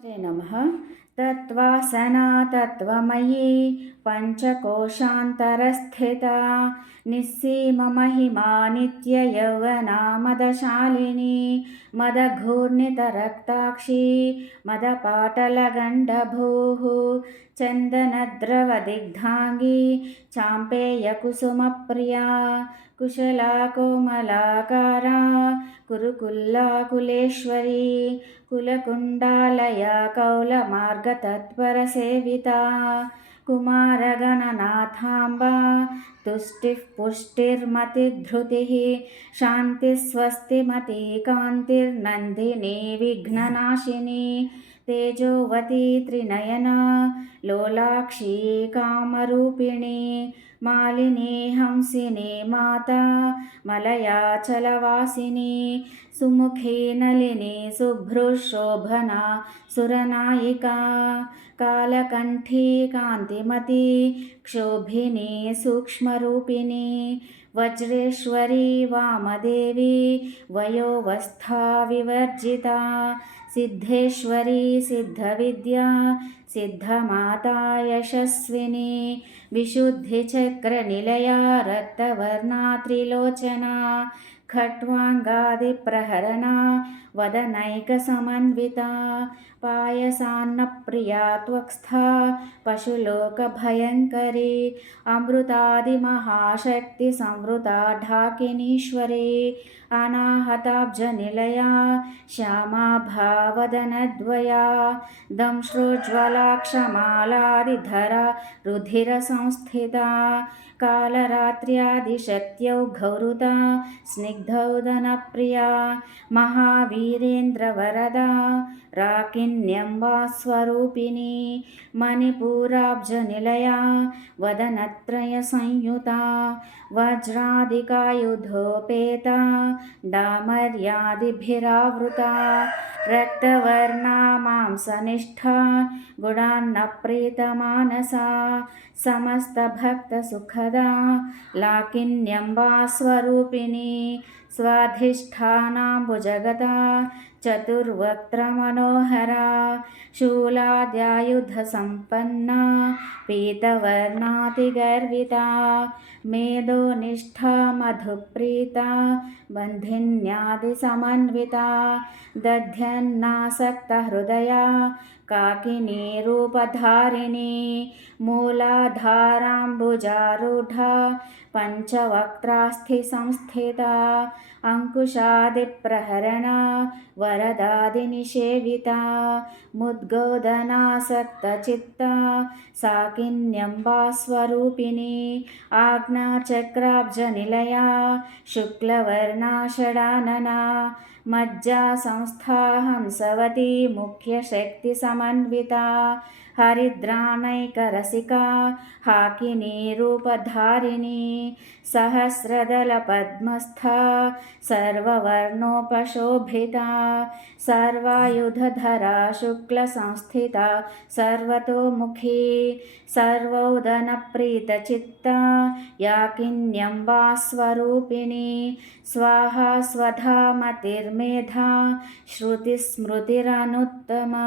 శ్రీ నమః. తత్వాసనా తత్వమయీ పంచకోశాంతరస్థితా నిస్సీమ మహిమా నిత్య యౌవనా మదశాలిని మదఘూర్ణితరక్తాక్షీ మదపాటలగండభూః చందనద్రవదిగ్ధాంగీ చాంపేయకుసుమప్రియా కుశలా కోమలాకారా కురుకుల్లాకులేశ్వరీ కులకుండాలయా కౌలమార్గతత్పరసేవితా కుమారగణనాథాంబా తుష్టిః పుష్టిర్మతిధృతిः శాంతిస్వస్తిమతి కాంతిర్నందినీ విఘ్ననాశిని తేజోవతి త్రినయనా లోలాక్షీ కామరూపిణి మాలిని హంసిని మాతా మలయాచలవాసిని సుముఖీ నళిని శుభ్రుశోభనా సురనాయికా కాలకంఠీ కాంతిమతి క్షోభిని సూక్ష్మరూపిణి వజ్రేశ్వరీ వామదేవి వయోవస్థా వివర్జితా సిద్ధేశ్వరీ సిద్ధవిద్యా సిద్ధమాతా యశస్విని విశుద్ధిచక్రనిలయా రక్తవర్ణా త్రిలోచనా ఖట్వాంగాదిప్రహరణా వదనైకసమన్వితా పాయసాన్నప్రియా త్వక్స్థా పశులోకభయంకరీ అమృతాదిమహాశక్తి సంవృతా ఢాకినీశ్వరీ అనాహతాబ్జనిలయా శ్యామాభావదనద్వయా దంశ్రోజ్వలాక్షమాలాదిధరా రుధిరసంస్థితా కాలరాత్ర్యాదిశక్త్యౌఘౌరుతా స్నిగ్ధౌదనప్రియా మహావీరేంద్రవరదా రాకిన్యంబా స్వరూపిణి మణిపూరాబ్జనిలయా వదనత్రయ సంయుతా వజ్రాదికాయుధోపేతా డామర్యాదిభిరావృతా రక్తవర్ణా మాంసనిష్ఠా గుడాన్నప్రీతమానసా సమస్తభక్తసుఖదా లాకిన్యంబా స్వరూపిణి స్వాధిష్టానాంబుజగదా చతుర్వక్త్రమనోహరా శూలాద్యాయుధసంపన్నా పీతవర్ణాతిగర్వితా మేధోనిష్ఠా మధుప్రీతా బంధిన్యాదిసమన్వితా దధ్యన్నాసక్తహృదయా కాకినీ రూపధారిణి మూలాధారాంబుజారూఢా పంచవక్త్రాస్థి సంస్థితా అంకుశాదిప్రహరణా వరదాదినిషేవితా ముద్గోదనాసక్తచిత్తా సాకిన్యంబా స్వరూపిణి ఆజ్ఞాచక్రాబ్జనిలయా శుక్లవర్ణా షడాననా మజ్జా సంస్థా హంసవతి ముఖ్యశక్తిసమన్వితా హరిద్రాణైకరసికా హాకినీ రూపధారిణి సహస్రదళపద్మస్థా సర్వవర్ణోపశోభితా సర్వాయుధధరా శుక్లసంస్థితా సర్వతోముఖీ సర్వౌదనప్రీతచిత్తా యాకిన్యంబా స్వరూపిణి స్వాహా స్వధా మతిర్మేధా శృతిస్మృతిరనుత్తమా.